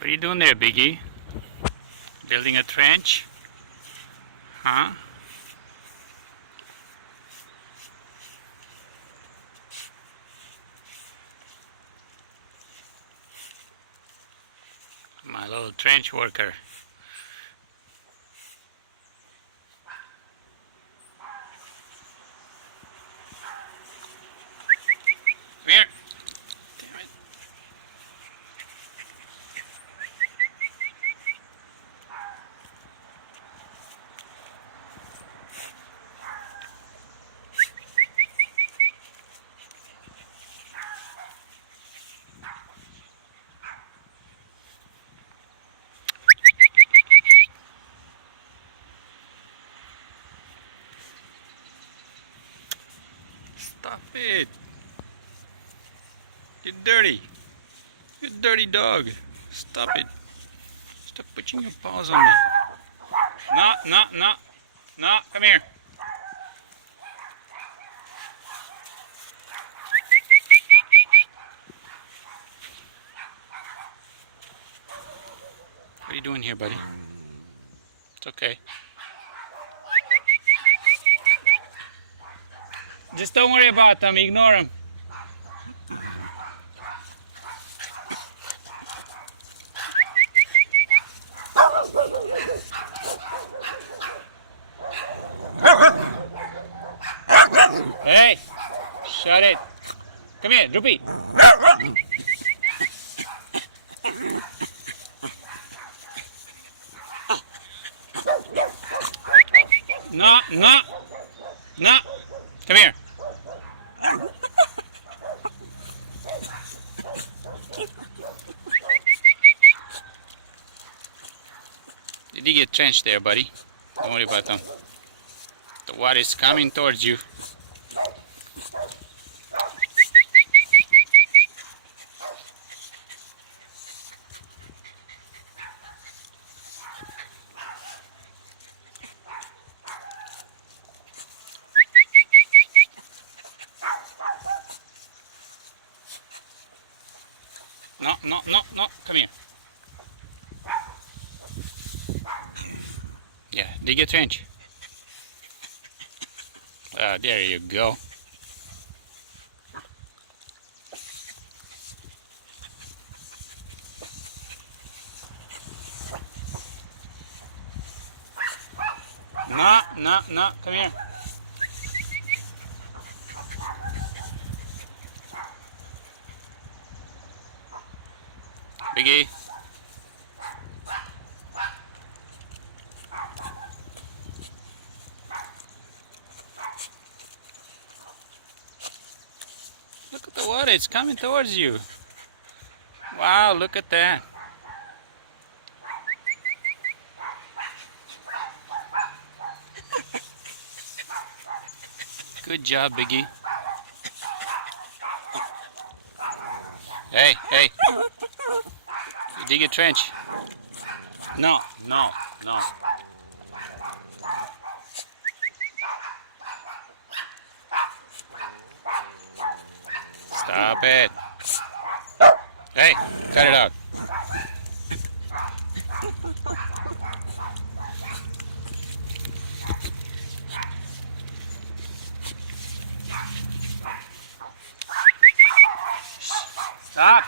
What are you doing there, Biggy? Building a trench? Huh? My little trench worker. Come here. Damn it. Stop it. You're dirty. You dirty dog. Stop it. Stop putting your paws on me. No, no, no. No, come here. What are you doing here, buddy? It's okay. Just don't worry about them. Ignore them. Hey, shut it. Come here, Droopy. No, no, no. Come here. You did get trenched there, buddy. Don't worry about them. The water is coming towards you. No, no, no, no. Come here. Yeah, dig a trench. There you go. No, no, no. Come here. Biggy. Look at the water, it's coming towards you. Wow, look at that. Good job, Biggy. Hey, hey. You dig a trench. No, no, no. Stop it. Hey, cut it out. Stop.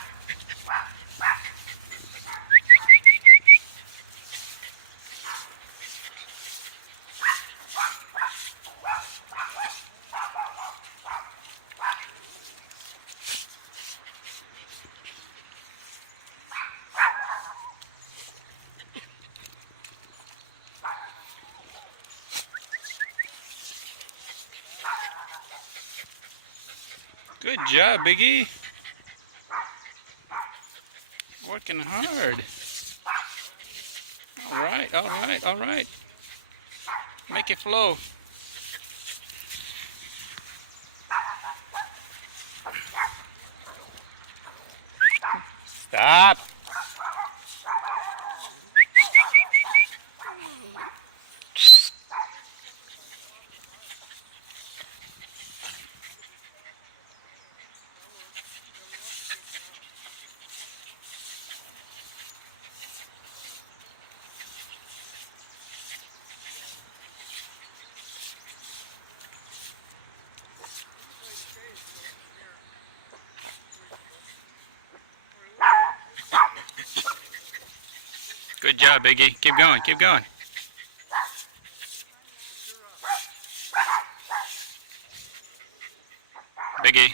Good job, Biggy. Working hard. All right, all right, all right. Make it flow. Stop. Good job, Biggy. Keep going, keep going. Biggy.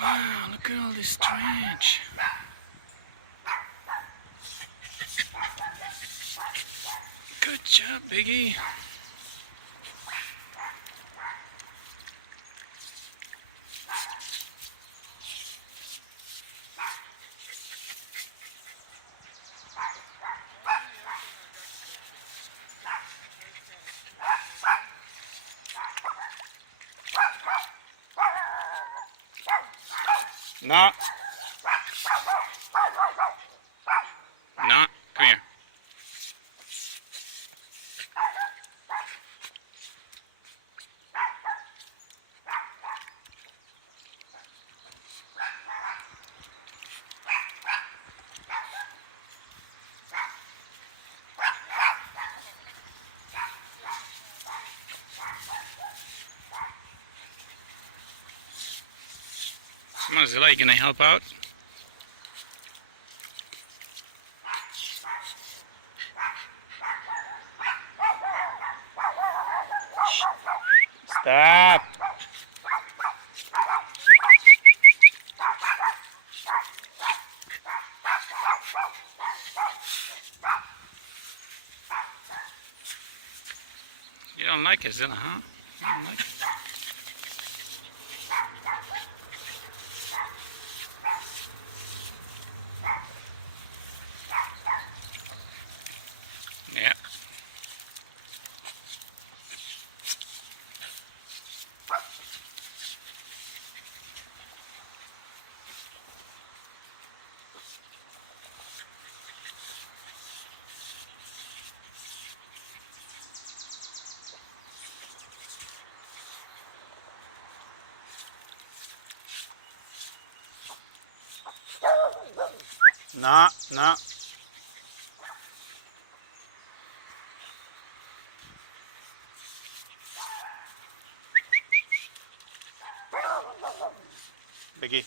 Wow, look at all this trash. Good job, Biggy. No. No, come here. Come on, Zilla, you gonna help out? Stop! You don't like it, Zilla, huh? You don't like it. Yeah. No, no. Biggy.